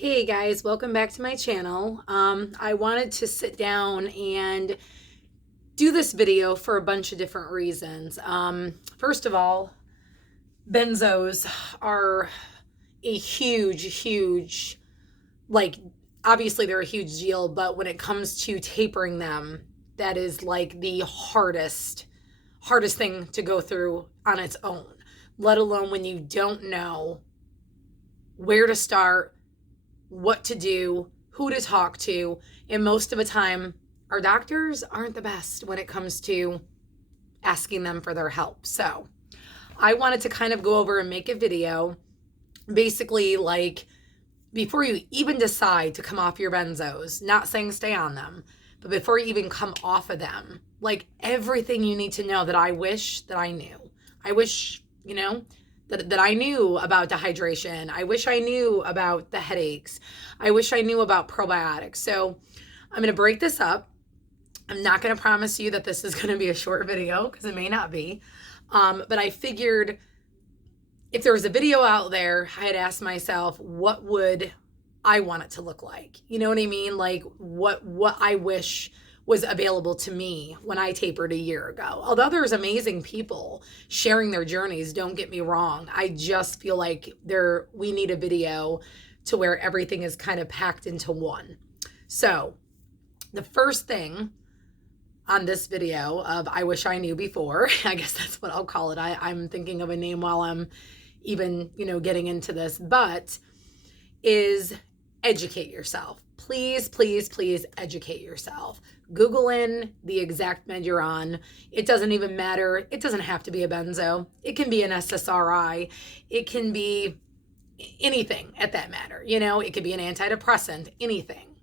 Hey guys, welcome back to my channel. I wanted to sit down and do this video for a bunch of different reasons. First of all, benzos are a huge, like, obviously they're a huge deal, but when it comes to tapering them, that is like the hardest thing to go through on its own, let alone when you don't know where to start, what to do, who to talk to. And most of the time, our doctors aren't the best when it comes to asking them for their help. So I wanted to kind of go over and make a video, basically like before you even decide to come off your benzos, not saying stay on them, but before you even come off of them, like everything you need to know that I wish that I knew. I wish, that I knew about dehydration. I wish I knew about the headaches. I wish I knew about probiotics. So I'm going to break this up. I'm not going to promise you that this is going to be a short video because it may not be. But I figured if there was a video out there, I had asked myself, what would I want it to look like? You know what I mean? Like what I wish was available to me when I tapered a year ago. Although there's amazing people sharing their journeys, don't get me wrong. I just feel like we need a video to where everything is kind of packed into one. So the first thing on this video of I wish I knew before, I guess that's what I'll call it. I'm thinking of a name while I'm even, getting into this, but is educate yourself. Please educate yourself. Google in the exact med you're on. It doesn't even matter. It doesn't have to be a benzo. It can be an SSRI. It can be anything at that matter. It could be an antidepressant, anything.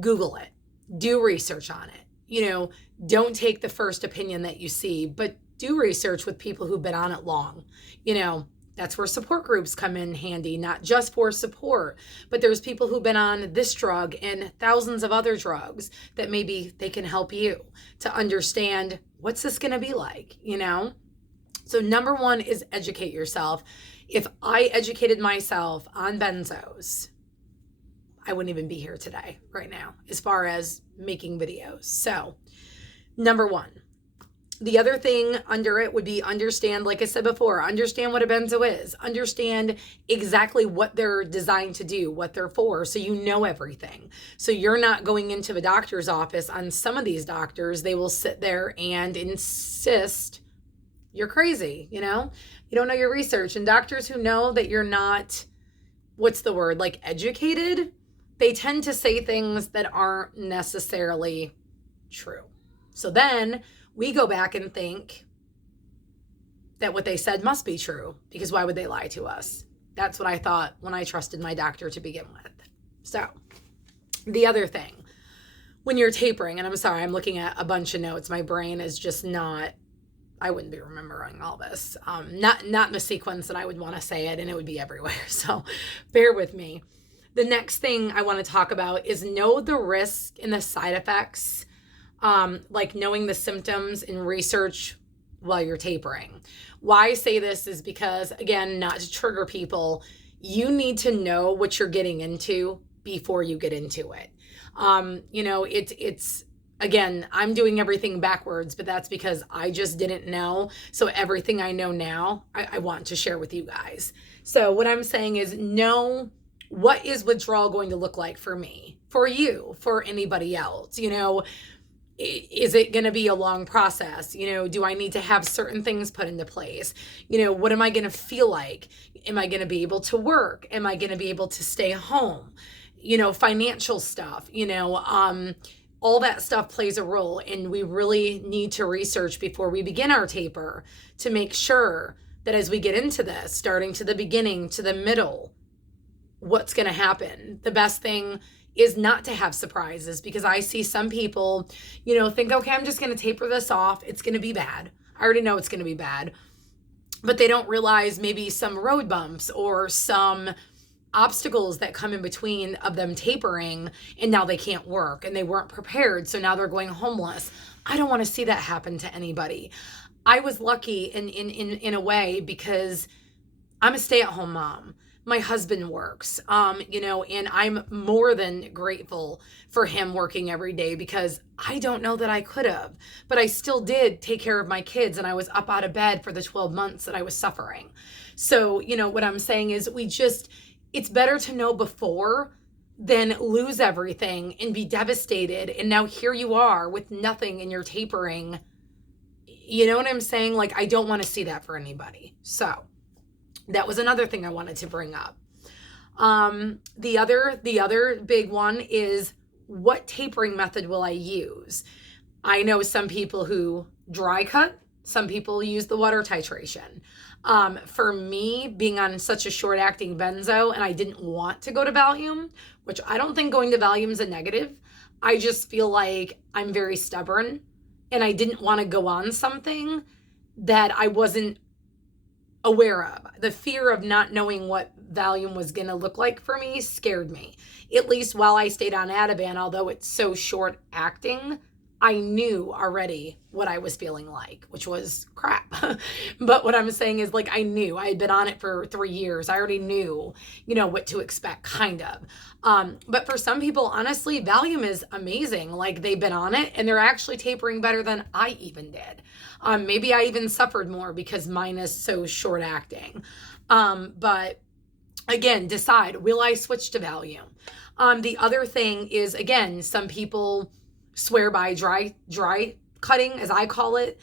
Google it. Do research on it. Don't take the first opinion that you see, but do research with people who've been on it long. That's where support groups come in handy, not just for support, but there's people who've been on this drug and thousands of other drugs that maybe they can help you to understand what's this going to be like, So number one is educate yourself. If I educated myself on benzos, I wouldn't even be here today right now as far as making videos. So number one. The other thing under it would be understand, like I said before, understand what a benzo is. Understand exactly what they're designed to do, what they're for, so you know everything. So you're not going into the doctor's office. On some of these doctors, they will sit there and insist you're crazy, You don't know your research. And doctors who know that you're not, what's the word, like educated, they tend to say things that aren't necessarily true. So then we go back and think that what they said must be true, because why would they lie to us? That's what I thought when I trusted my doctor to begin with. So the other thing, when you're tapering, and I'm sorry, I'm looking at a bunch of notes. My brain is just not, I wouldn't be remembering all this. Not in the sequence that I would want to say it, and it would be everywhere. So bear with me. The next thing I want to talk about is know the risk and the side effects. Like knowing the symptoms and research while you're tapering. Why I say this is because, again, not to trigger people, you need to know what you're getting into before you get into it. It's again, I'm doing everything backwards, but that's because I just didn't know. So everything I know now, I want to share with you guys. So what I'm saying is know what is withdrawal going to look like for me, for you, for anybody else, Is it going to be a long process? Do I need to have certain things put into place? What am I going to feel like? Am I going to be able to work? Am I going to be able to stay home? Financial stuff, all that stuff plays a role. And we really need to research before we begin our taper to make sure that as we get into this, starting to the beginning, to the middle, what's going to happen. The best thing is not to have surprises, because I see some people, think, okay, I'm just going to taper this off. It's going to be bad. I already know it's going to be bad, but they don't realize maybe some road bumps or some obstacles that come in between of them tapering, and now they can't work and they weren't prepared. So now they're going homeless. I don't want to see that happen to anybody. I was lucky in a way because I'm a stay-at-home mom. my husband works, and I'm more than grateful for him working every day, because I don't know that I could have, but I still did take care of my kids, and I was up out of bed for the 12 months that I was suffering. So, what I'm saying is it's better to know before than lose everything and be devastated. And now here you are with nothing and you're tapering. You know what I'm saying? Like, I don't want to see that for anybody. So that was another thing I wanted to bring up. The other big one is, what tapering method will I use? I know some people who dry cut, some people use the water titration. For me, being on such a short acting benzo, and I didn't want to go to Valium, which I don't think going to Valium is a negative. I just feel like I'm very stubborn, and I didn't want to go on something that I wasn't aware of. The fear of not knowing what Valium was going to look like for me scared me. At least while I stayed on Ativan, although it's so short acting, I knew already what I was feeling like, which was crap. But what I'm saying is, like, I knew. I had been on it for 3 years. I already knew, what to expect, kind of. But for some people, honestly, Valium is amazing. Like, they've been on it and they're actually tapering better than I even did. Maybe I even suffered more because mine is so short acting. But again, decide, will I switch to Valium? The other thing is, again, some people swear by dry cutting, as I call it.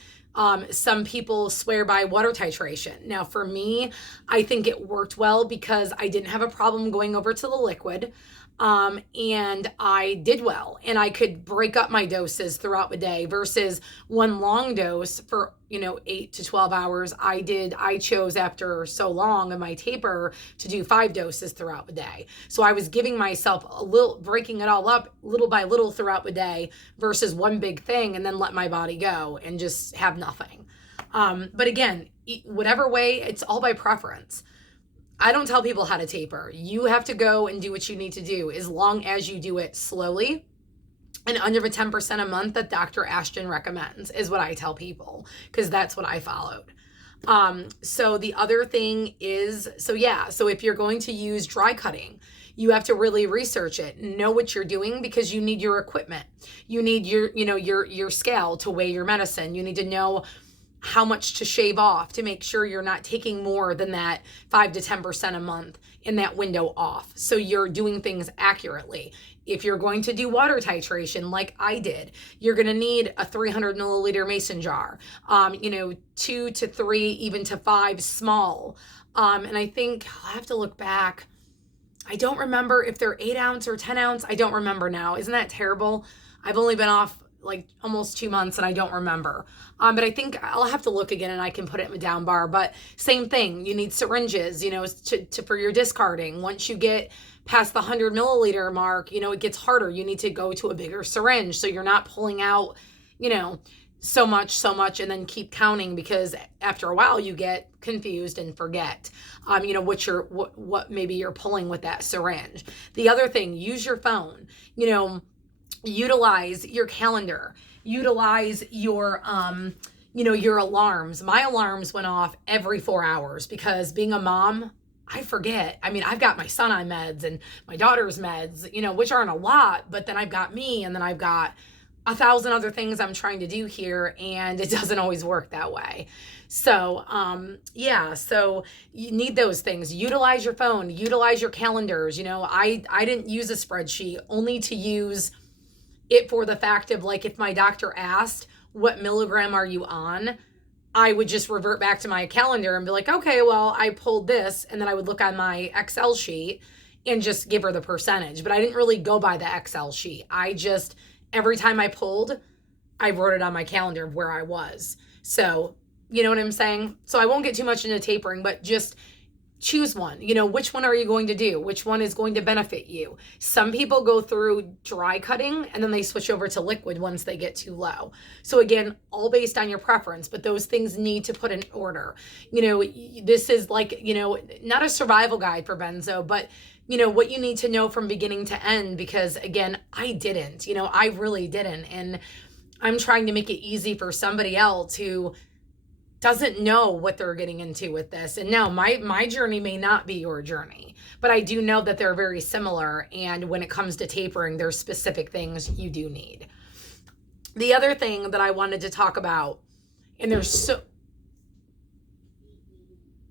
Some people swear by water titration. Now, for me, I think it worked well because I didn't have a problem going over to the liquid. And I did well, and I could break up my doses throughout the day versus one long dose for, 8 to 12 hours. I chose, after so long of my taper, to do 5 doses throughout the day. So I was giving myself breaking it all up little by little throughout the day versus one big thing and then let my body go and just have nothing. But again, whatever way, it's all by preference. I don't tell people how to taper. You have to go and do what you need to do, as long as you do it slowly and under the 10% a month that Dr. Ashton recommends, is what I tell people, because that's what I followed. So the other thing is, so if you're going to use dry cutting, you have to really research it, know what you're doing, because you need your equipment. You need your scale to weigh your medicine. You need to know how much to shave off to make sure you're not taking more than that 5 to 10% a month in that window off. So you're doing things accurately. If you're going to do water titration, like I did, you're going to need a 300 milliliter mason jar, 2 to 3, even to 5 small. And I think I'll have to look back. I don't remember if they're 8 ounce or 10 ounce. I don't remember now. Isn't that terrible? I've only been off like almost 2 months and I don't remember. But I think I'll have to look again and I can put it in the down bar. But same thing, you need syringes, for your discarding. Once you get past the 100 milliliter mark, it gets harder. You need to go to a bigger syringe so you're not pulling out, so much and then keep counting, because after a while you get confused and forget, what maybe you're pulling with that syringe. The other thing, use your phone, utilize your calendar, utilize your your alarms. My alarms went off every 4 hours because, being a mom, I forget. I mean, I've got my son on meds and my daughter's meds, which aren't a lot, but then I've got me, and then I've got 1,000 other things I'm trying to do here, and it doesn't always work that way. So, so you need those things. Utilize your phone, utilize your calendars. I didn't use a spreadsheet, only to use it for the fact of, like, if my doctor asked, what milligram are you on, I would just revert back to my calendar and be like, okay, well, I pulled this, and then I would look on my Excel sheet and just give her the percentage. But I didn't really go by the Excel sheet. I just, every time I pulled, I wrote it on my calendar of where I was. So, you know what I'm saying? So I won't get too much into tapering, but just choose one. Which one are you going to do? Which one is going to benefit you? Some people go through dry cutting and then they switch over to liquid once they get too low. So again, all based on your preference, but those things need to put in order. This is like, not a survival guide for benzo, but what you need to know from beginning to end, because again, I didn't, I really didn't. And I'm trying to make it easy for somebody else who doesn't know what they're getting into with this. And no, my journey may not be your journey, but I do know that they're very similar. And when it comes to tapering, there's specific things you do need. The other thing that I wanted to talk about, and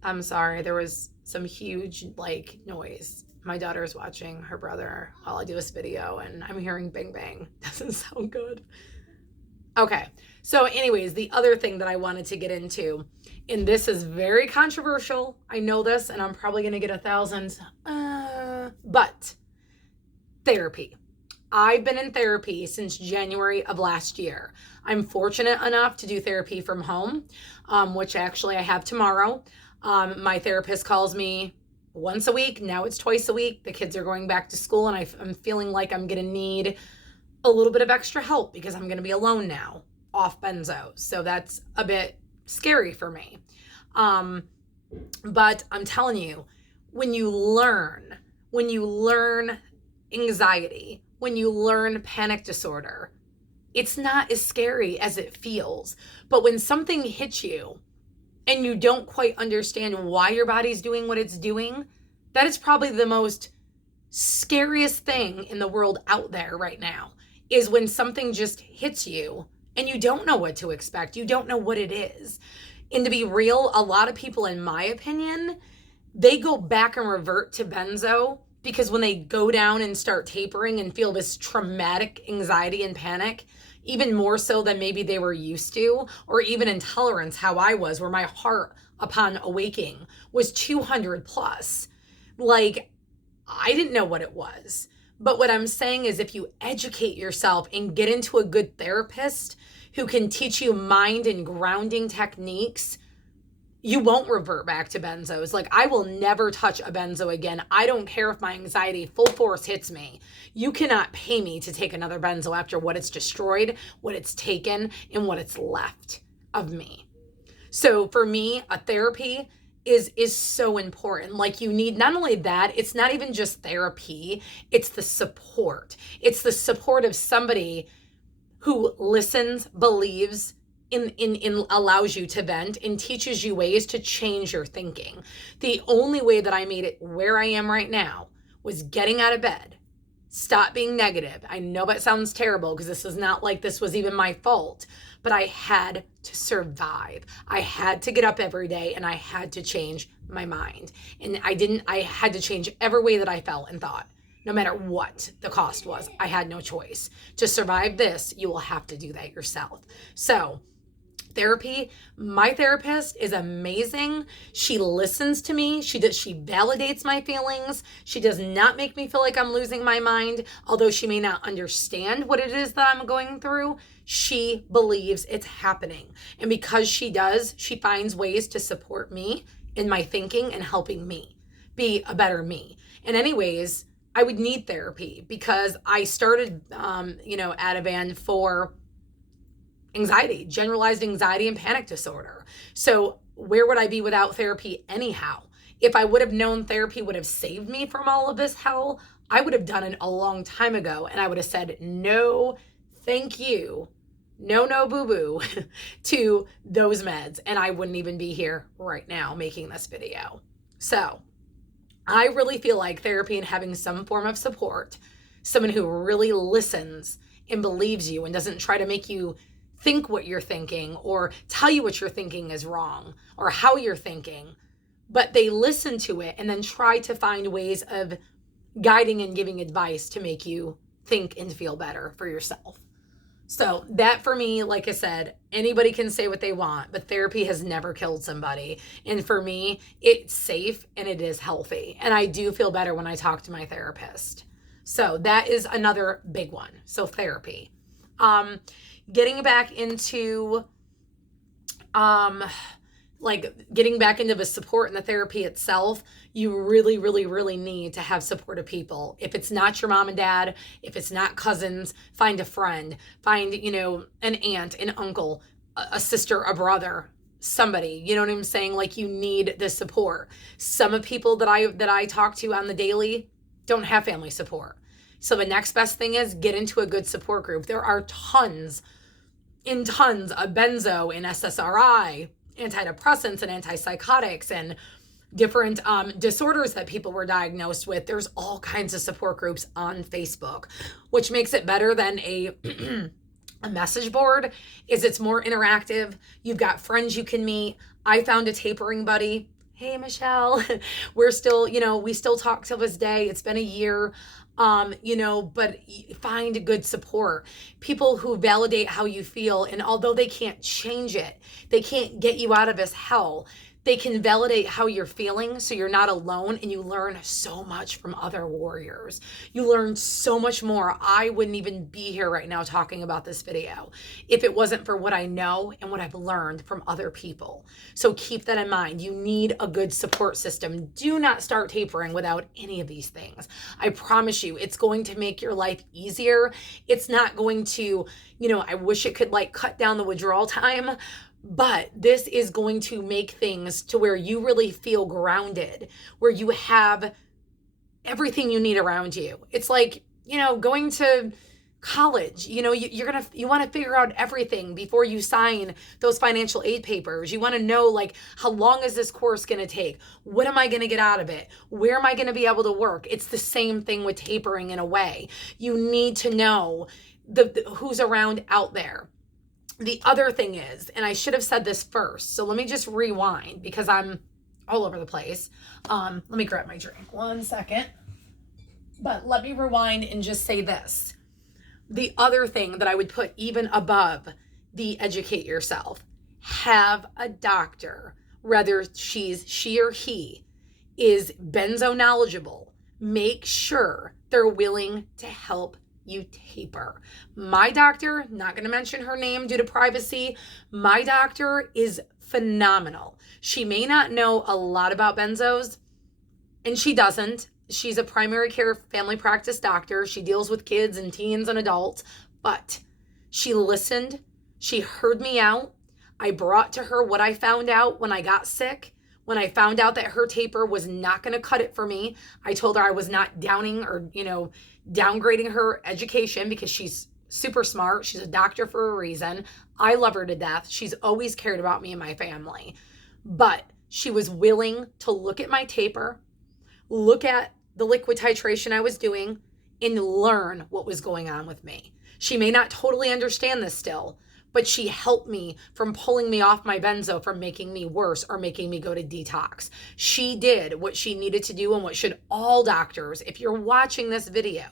I'm sorry, there was some huge like noise. My daughter's watching her brother while I do this video, and I'm hearing bang bang. Doesn't sound good. Okay, so anyways, the other thing that I wanted to get into, and this is very controversial, I know this, and I'm probably going to get 1,000, but therapy. I've been in therapy since January of last year. I'm fortunate enough to do therapy from home, which actually I have tomorrow. My therapist calls me once a week. Now it's twice a week. The kids are going back to school, and I'm feeling like I'm going to need a little bit of extra help because I'm going to be alone now off Benzos. So that's a bit scary for me. But I'm telling you, when you learn anxiety, when you learn panic disorder, it's not as scary as it feels. But when something hits you and you don't quite understand why your body's doing what it's doing, that is probably the most scariest thing in the world out there right now, is when something just hits you and you don't know what to expect. You don't know what it is. And to be real, a lot of people, in my opinion, they go back and revert to Benzo because when they go down and start tapering and feel this traumatic anxiety and panic, even more so than maybe they were used to, or even intolerance, how I was, where my heart upon awaking was 200 plus. Like, I didn't know what it was. But what I'm saying is, if you educate yourself and get into a good therapist who can teach you mind and grounding techniques, you won't revert back to Benzos. Like, I will never touch a Benzo again. I don't care if my anxiety full force hits me. You cannot pay me to take another Benzo after what it's destroyed, what it's taken, and what it's left of me. So for me, a therapy is so important. Like, you need not only that, it's not even just therapy, it's the support. It's the support of somebody who listens, believes, in allows you to vent and teaches you ways to change your thinking. The only way that I made it where I am right now was getting out of bed. Stop being negative. I know that sounds terrible because this is not like this was even my fault, but I had to survive. I had to get up every day and I had to change my mind. And I had to change every way that I felt and thought. No matter what the cost was, I had no choice. To survive this, you will have to do that yourself. So, therapy, my therapist is amazing. She listens to me. She validates my feelings. She does not make me feel like I'm losing my mind. Although she may not understand what it is that I'm going through, she believes it's happening. And because she does, she finds ways to support me in my thinking and helping me be a better me. And anyways, I would need therapy because I started, Ativan for anxiety, generalized anxiety and panic disorder. So where would I be without therapy anyhow? If I would have known therapy would have saved me from all of this hell, I would have done it a long time ago. And I would have said, no, thank you. No, boo-boo to those meds. And I wouldn't even be here right now making this video. So I really feel like therapy and having some form of support, someone who really listens and believes you and doesn't try to make you think what you're thinking or tell you what you're thinking is wrong or how you're thinking, but they listen to it and then try to find ways of guiding and giving advice to make you think and feel better for yourself. So that for me, like I said, anybody can say what they want, but therapy has never killed somebody. And for me, it's safe and it is healthy. And I do feel better when I talk to my therapist. So that is another big one. So therapy. Getting back into getting back into the support and the therapy itself, you really, really, really need to have supportive people. If it's not your mom and dad, if it's not cousins, find a friend, find, an aunt, an uncle, a sister, a brother, somebody, you know what I'm saying? Like, you need the support. Some of people that I talk to on the daily don't have family support. So the next best thing is get into a good support group. There are tons of Benzo and SSRI antidepressants and antipsychotics and different disorders that people were diagnosed with. There's all kinds of support groups on Facebook, which makes it better than a a message board. Is it's more interactive. You've got friends you can meet. I found a tapering buddy. Hey, Michelle, we're still, we still talk till this day. It's been a year. But find good support, people who validate how you feel. And although they can't change it, they can't get you out of this hell, they can validate how you're feeling so you're not alone, and you learn so much from other warriors. You learn so much more. I wouldn't even be here right now talking about this video if it wasn't for what I know and what I've learned from other people. So keep that in mind. You need a good support system. Do not start tapering without any of these things. I promise you, it's going to make your life easier. It's not going to, I wish it could cut down the withdrawal time, but this is going to make things to where you really feel grounded, where you have everything you need around you. It's like, going to college, you want to figure out everything before you sign those financial aid papers. You want to know, how long is this course going to take? What am I going to get out of it? Where am I going to be able to work? It's the same thing with tapering in a way. You need to know who's around out there. The other thing is, and I should have said this first, so let me just rewind because I'm all over the place. Let me grab my drink 1 second. But let me rewind and just say this. The other thing that I would put even above the educate yourself, have a doctor, whether she or he is benzo knowledgeable. Make sure they're willing to help you taper. My doctor, not going to mention her name due to privacy, my doctor is phenomenal. She may not know a lot about benzos, and she doesn't. She's a primary care family practice doctor. She deals with kids and teens and adults, but she listened. She heard me out. I brought to her what I found out when I got sick. When I found out that her taper was not going to cut it for me, I told her I was not downing or, downgrading her education because she's super smart. She's a doctor for a reason. I love her to death. She's always cared about me and my family. But she was willing to look at my taper, look at the liquid titration I was doing, and learn what was going on with me. She may not totally understand this still, but she helped me from pulling me off my benzo from making me worse or making me go to detox. She did what she needed to do, and what should all doctors, if you're watching this video,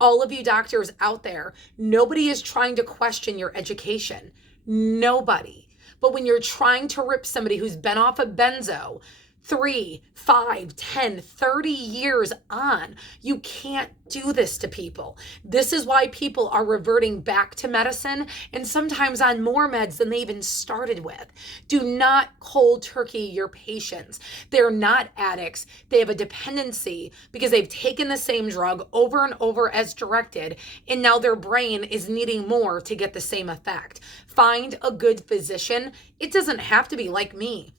all of you doctors out there, nobody is trying to question your education. Nobody. But when you're trying to rip somebody who's been off a benzo 3, 5, 10, 30 years on, you can't do this to people. This is why people are reverting back to medicine, and sometimes on more meds than they even started with. Do not cold turkey your patients. They're not addicts. They have a dependency because they've taken the same drug over and over as directed, and now their brain is needing more to get the same effect. Find a good physician. It doesn't have to be like me.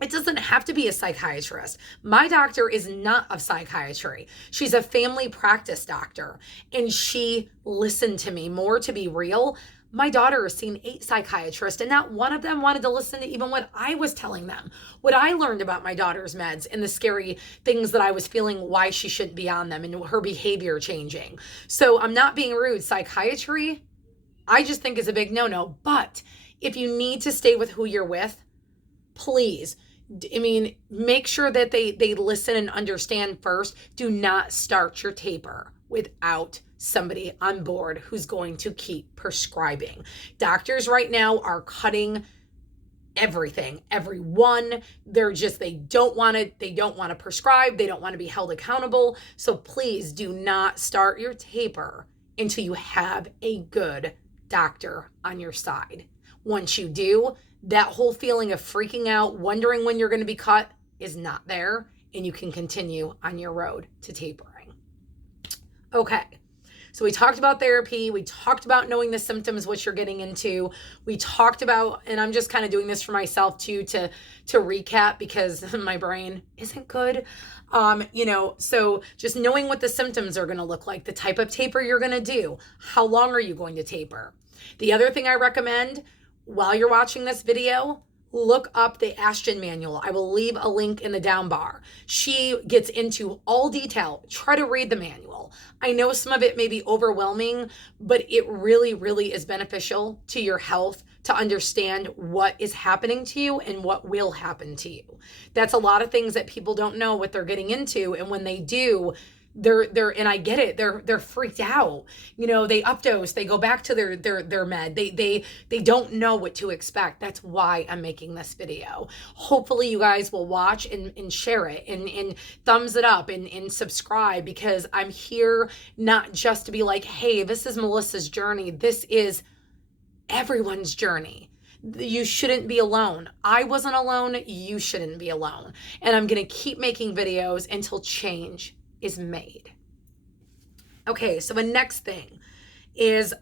It doesn't have to be a psychiatrist. My doctor is not of psychiatry. She's a family practice doctor, and she listened to me more. To be real, my daughter has seen 8 psychiatrists, and not one of them wanted to listen to even what I was telling them, what I learned about my daughter's meds and the scary things that I was feeling, why she shouldn't be on them, and her behavior changing. So I'm not being rude. Psychiatry, I just think is a big no-no. But if you need to stay with who you're with, please, make sure that they listen and understand first. Do not start your taper without somebody on board who's going to keep prescribing. Doctors right now are cutting everything, everyone. They don't want to prescribe. They don't want to be held accountable. So please do not start your taper until you have a good doctor on your side. Once you do, that whole feeling of freaking out, wondering when you're going to be cut is not there, and you can continue on your road to tapering. Okay, so we talked about therapy. We talked about knowing the symptoms, what you're getting into. We talked about, and I'm just kind of doing this for myself too, to recap because my brain isn't good. So just knowing what the symptoms are going to look like, the type of taper you're going to do, how long are you going to taper? The other thing I recommend, while you're watching this video, look up the Ashton Manual. I will leave a link in the down bar. She gets into all detail. Try to read the manual. I know some of it may be overwhelming, but it really, really is beneficial to your health to understand what is happening to you and what will happen to you. That's a lot of things that people don't know what they're getting into. And when they do, they're and I get it, they're freaked out. You know, they updose, they go back to their med, they don't know what to expect. That's why I'm making this video. Hopefully you guys will watch and share it and thumbs it up and subscribe, because I'm here not just to be like, hey, this is Melissa's journey. This is everyone's journey. You shouldn't be alone. I wasn't alone. You shouldn't be alone. And I'm going to keep making videos until change is made. Okay, so the next thing is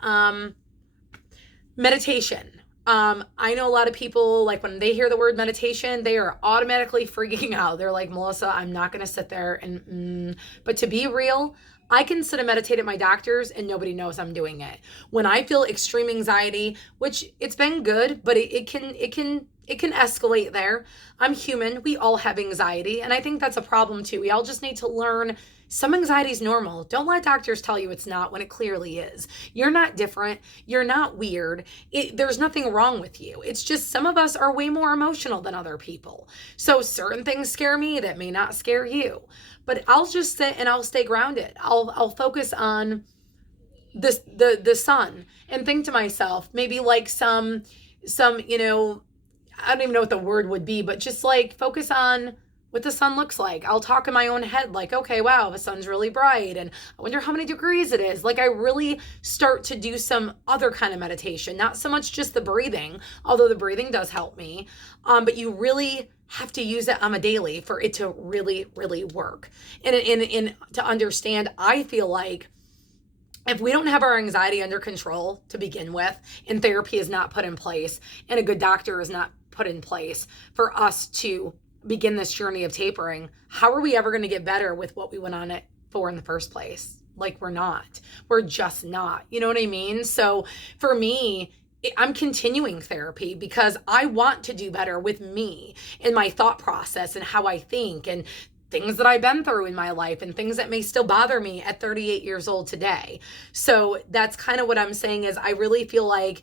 meditation. I know a lot of people, like when they hear the word meditation, they are automatically freaking out. They're like, Melissa, I'm not going to sit there and, but to be real, I can sit and meditate at my doctor's and nobody knows I'm doing it. When I feel extreme anxiety, which it's been good, but it can escalate there. I'm human. We all have anxiety. And I think that's a problem too. We all just need to learn some anxiety is normal. Don't let doctors tell you it's not when it clearly is. You're not different. You're not weird. There's nothing wrong with you. It's just some of us are way more emotional than other people. So certain things scare me that may not scare you. But I'll just sit and I'll stay grounded. I'll focus on the sun and think to myself, maybe like some, you know, I don't even know what the word would be, but just like focus on what the sun looks like. I'll talk in my own head like, okay, wow, the sun's really bright and I wonder how many degrees it is. Like I really start to do some other kind of meditation, not so much just the breathing, although the breathing does help me. But you really have to use it on a daily for it to really, really work. And to understand, I feel like if we don't have our anxiety under control to begin with, and therapy is not put in place, and a good doctor is not put in place for us to begin this journey of tapering, how are we ever going to get better with what we went on it for in the first place? Like we're just not, you know what I mean? So for me, I'm continuing therapy because I want to do better with me and my thought process and how I think and things that I've been through in my life and things that may still bother me at 38 years old today. So that's kind of what I'm saying is I really feel like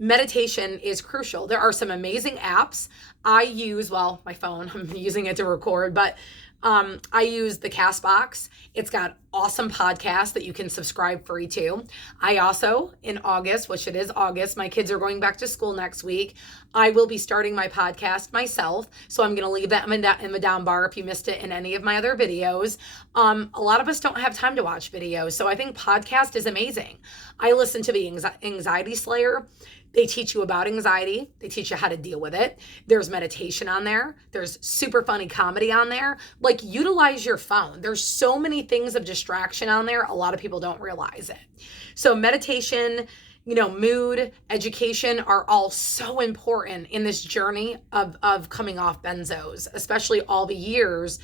meditation is crucial. There are some amazing apps I use, well, my phone, I'm using it to record, but I use the Castbox. It's got awesome podcasts that you can subscribe free to. I also, in August, which it is August, my kids are going back to school next week. I will be starting my podcast myself. So I'm going to leave that in the down bar if you missed it in any of my other videos. A lot of us don't have time to watch videos. So I think podcast is amazing. I listen to the Anxiety Slayer. They teach you about anxiety. They teach you how to deal with it. There's meditation on there. There's super funny comedy on there. Like, utilize your phone. There's so many things of distraction on there. A lot of people don't realize it. So meditation, you know, mood, education are all so important in this journey of coming off benzos, especially all the years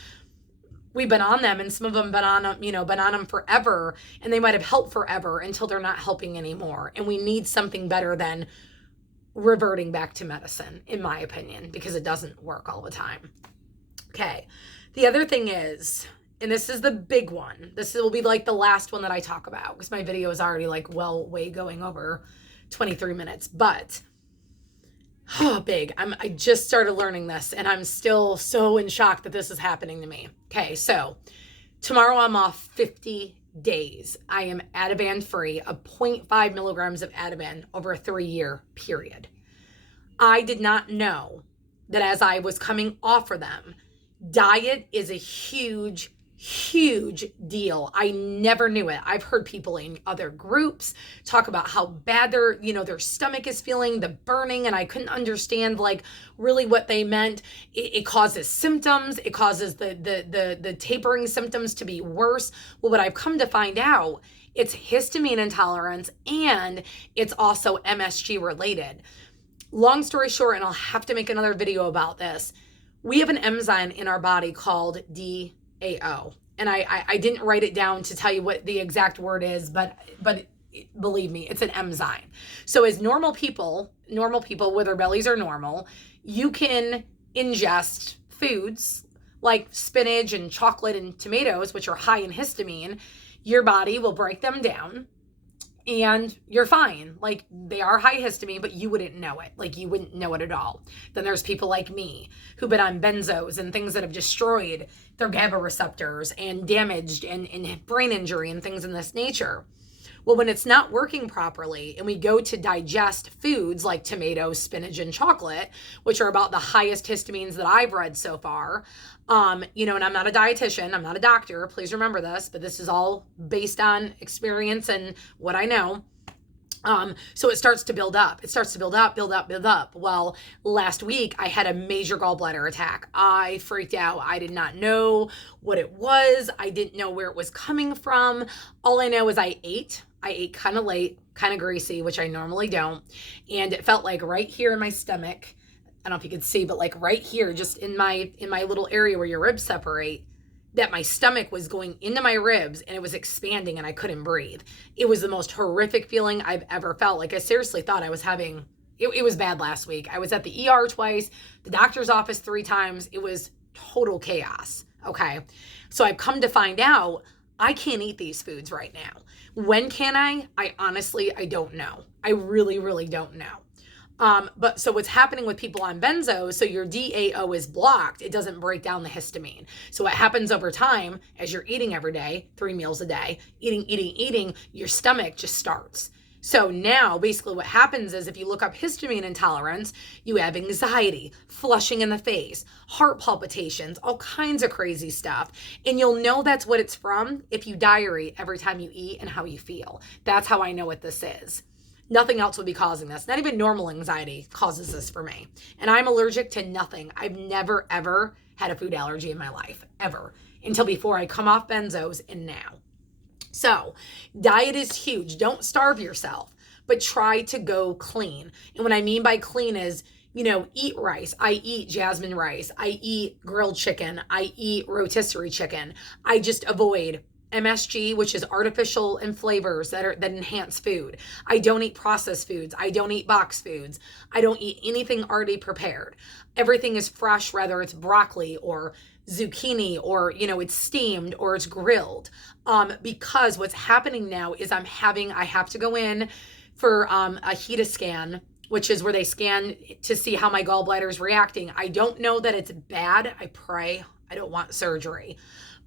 we've been on them, and some of them been on them forever, and they might have helped forever until they're not helping anymore. And we need something better than reverting back to medicine, in my opinion, because it doesn't work all the time. Okay. The other thing is, and this is the big one, this will be like the last one that I talk about because my video is already like way going over 23 minutes, but big. I just started learning this and I'm still so in shock that this is happening to me. Okay, so tomorrow I'm off 50 days. I am Ativan free of 0.5 milligrams of Ativan over a 3-year period. I did not know that as I was coming off of them, diet is a huge deal. I never knew it. I've heard people in other groups talk about how bad their stomach is feeling, the burning, and I couldn't understand like really what they meant. It causes symptoms. It causes the tapering symptoms to be worse. Well, what I've come to find out, it's histamine intolerance and it's also MSG related. Long story short, and I'll have to make another video about this, we have an enzyme in our body called DAO. And I didn't write it down to tell you what the exact word is, but believe me, it's an enzyme. So as normal people with their bellies are normal, you can ingest foods like spinach and chocolate and tomatoes, which are high in histamine. Your body will break them down and you're fine. Like, they are high histamine, but you wouldn't know it. Like, you wouldn't know it at all. Then there's people like me who've been on benzos and things that have destroyed their GABA receptors and damaged and brain injury and things in this nature. Well, when it's not working properly and we go to digest foods like tomatoes, spinach, and chocolate, which are about the highest histamines that I've read so far, and I'm not a dietitian, I'm not a doctor, please remember this, but this is all based on experience and what I know. So it starts to build up. It starts to build up. Well, last week I had a major gallbladder attack. I freaked out. I did not know what it was. I didn't know where it was coming from. All I know is I ate kind of late, kind of greasy, which I normally don't. And it felt like right here in my stomach, I don't know if you could see, but like right here, just in my little area where your ribs separate, that my stomach was going into my ribs and it was expanding and I couldn't breathe. It was the most horrific feeling I've ever felt. Like, I seriously thought I was having, it was bad last week. I was at the ER twice, the doctor's office 3 times. It was total chaos. Okay. So I've come to find out I can't eat these foods right now. When can I? I honestly don't know. I really, really don't know. But so what's happening with people on benzos, so your DAO is blocked. It doesn't break down the histamine. So what happens over time, as you're eating every day, 3 meals a day, eating, your stomach just starts. So now basically what happens is, if you look up histamine intolerance, you have anxiety, flushing in the face, heart palpitations, all kinds of crazy stuff. And you'll know that's what it's from if you diary every time you eat and how you feel. That's how I know what this is. Nothing else would be causing this. Not even normal anxiety causes this for me. And I'm allergic to nothing. I've never, ever had a food allergy in my life, ever, until before I come off benzos and now. So diet is huge. Don't starve yourself, but try to go clean. And what I mean by clean is, eat rice. I eat jasmine rice. I eat grilled chicken. I eat rotisserie chicken. I just avoid MSG, which is artificial and flavors that enhance food. I don't eat processed foods. I don't eat box foods. I don't eat anything already prepared. Everything is fresh, whether it's broccoli or zucchini or, it's steamed or it's grilled. Because what's happening now is I have to go in for a HEDA scan, which is where they scan to see how my gallbladder is reacting. I don't know that it's bad. I pray. I don't want surgery.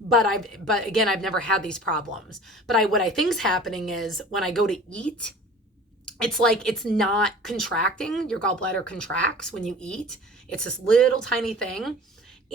But again, I've never had these problems. But what I think is happening is when I go to eat, it's like it's not contracting. Your gallbladder contracts when you eat. It's this little tiny thing,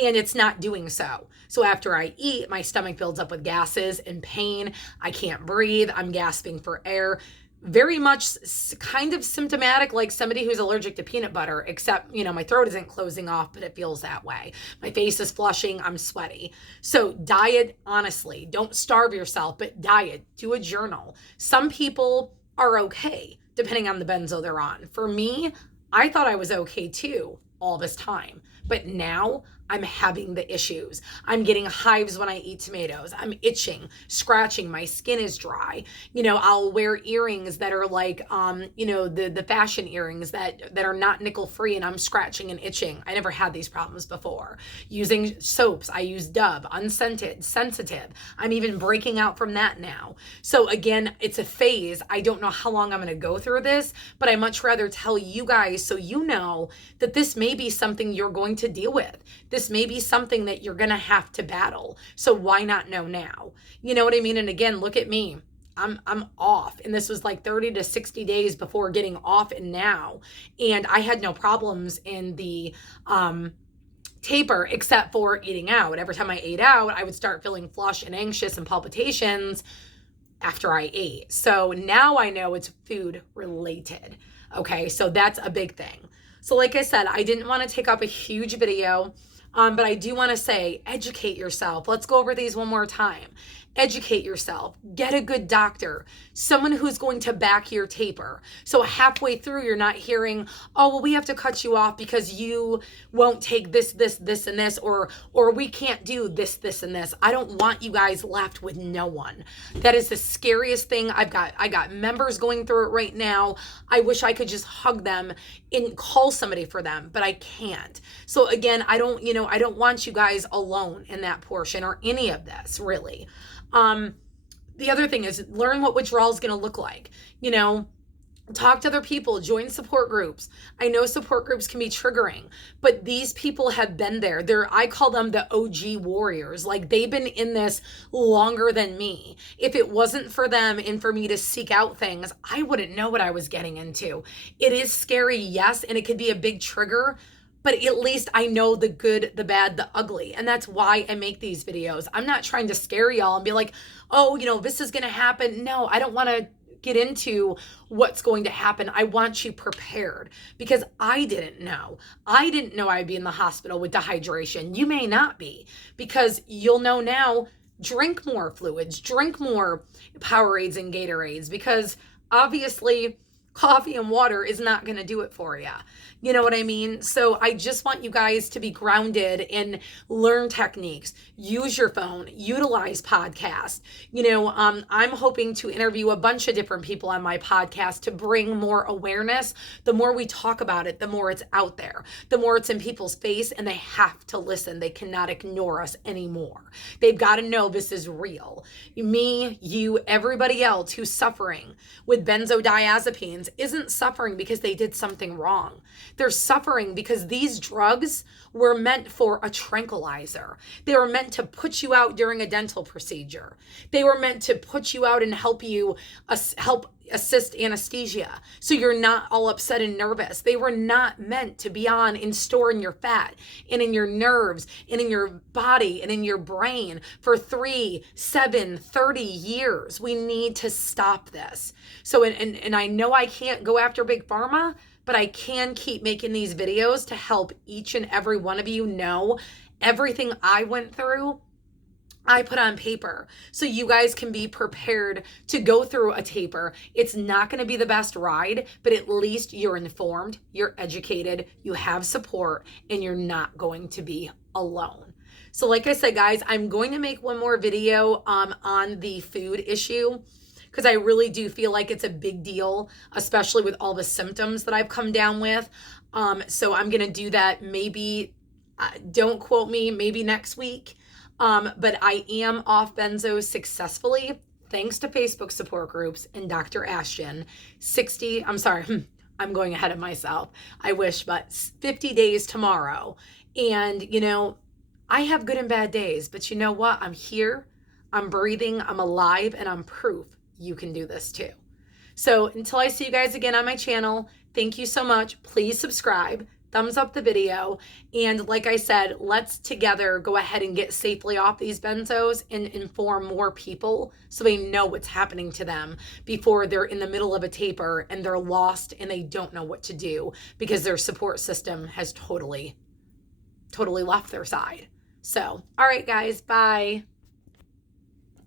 and it's not doing so. So after I eat, my stomach builds up with gases and pain. I can't breathe. I'm gasping for air. Very much kind of symptomatic, like somebody who's allergic to peanut butter, except, my throat isn't closing off, but it feels that way. My face is flushing. I'm sweaty. So diet, honestly, don't starve yourself, but diet, do a journal. Some people are okay, depending on the benzo they're on. For me, I thought I was okay too all this time, but now I'm having the issues. I'm getting hives when I eat tomatoes. I'm itching, scratching. My skin is dry. I'll wear earrings that are like, the fashion earrings that are not nickel free, and I'm scratching and itching. I never had these problems before. Using soaps, I use Dove, unscented, sensitive. I'm even breaking out from that now. So again, it's a phase. I don't know how long I'm going to go through this, but I much rather tell you guys so you know that this may be something you're going to deal with. This may be something that you're going to have to battle. So why not know now? You know what I mean? And again, look at me. I'm off. And this was like 30 to 60 days before getting off and now. And I had no problems in the taper except for eating out. Every time I ate out, I would start feeling flush and anxious and palpitations after I ate. So now I know it's food related. Okay, so that's a big thing. So like I said, I didn't want to take up a huge video, but I do want to say, educate yourself. Let's go over these one more time. Educate yourself, get a good doctor, someone who's going to back your taper. So halfway through, you're not hearing, oh, well, we have to cut you off because you won't take this, and this, or we can't do this, and this. I don't want you guys left with no one. That is the scariest thing. I got members going through it right now. I wish I could just hug them and call somebody for them, but I can't. So again, I don't want you guys alone in that portion or any of this, really. The other thing is learn what withdrawal is going to look like. Talk to other people, join support groups. I know support groups can be triggering, but these people have been there. I call them the OG warriors. Like, they've been in this longer than me. If it wasn't for them and for me to seek out things, I wouldn't know what I was getting into. It is scary, yes, and it could be a big trigger, but at least I know the good, the bad, the ugly. And that's why I make these videos. I'm not trying to scare y'all and be like, oh, this is going to happen. No, I don't want to get into what's going to happen. I want you prepared, because I didn't know. I didn't know I'd be in the hospital with dehydration. You may not be, because you'll know now. Drink more fluids, drink more Powerades and Gatorades, because obviously coffee and water is not going to do it for you. You know what I mean? So I just want you guys to be grounded and learn techniques, use your phone, utilize podcasts. I'm hoping to interview a bunch of different people on my podcast to bring more awareness. The more we talk about it, the more it's out there, the more it's in people's face, and they have to listen. They cannot ignore us anymore. They've got to know this is real. Me, you, everybody else who's suffering with benzodiazepines isn't suffering because they did something wrong. They're suffering because these drugs were meant for a tranquilizer. They were meant to put you out during a dental procedure. They were meant to put you out and help assist anesthesia, so you're not all upset and nervous. They were not meant to be on and store in your fat and in your nerves and in your body and in your brain for 3, 7, 30 years. We need to stop this. So, and I know I can't go after Big Pharma, but I can keep making these videos to help each and every one of you know everything I went through. I put on paper so you guys can be prepared to go through a taper. It's not going to be the best ride, but at least you're informed, you're educated, you have support, and you're not going to be alone. So like I said, guys, I'm going to make one more video on the food issue, because I really do feel like it's a big deal, especially with all the symptoms that I've come down with. So I'm going to do that maybe, don't quote me, maybe next week. But I am off Benzos successfully, thanks to Facebook support groups and Dr. Ashton. I'm going ahead of myself. I wish, but 50 days tomorrow. And, I have good and bad days, but you know what? I'm here, I'm breathing, I'm alive, and I'm proof you can do this too. So until I see you guys again on my channel, thank you so much. Please subscribe. Thumbs up the video. And like I said, let's together go ahead and get safely off these benzos and inform more people so they know what's happening to them before they're in the middle of a taper and they're lost and they don't know what to do because their support system has totally left their side. So, all right, guys, bye.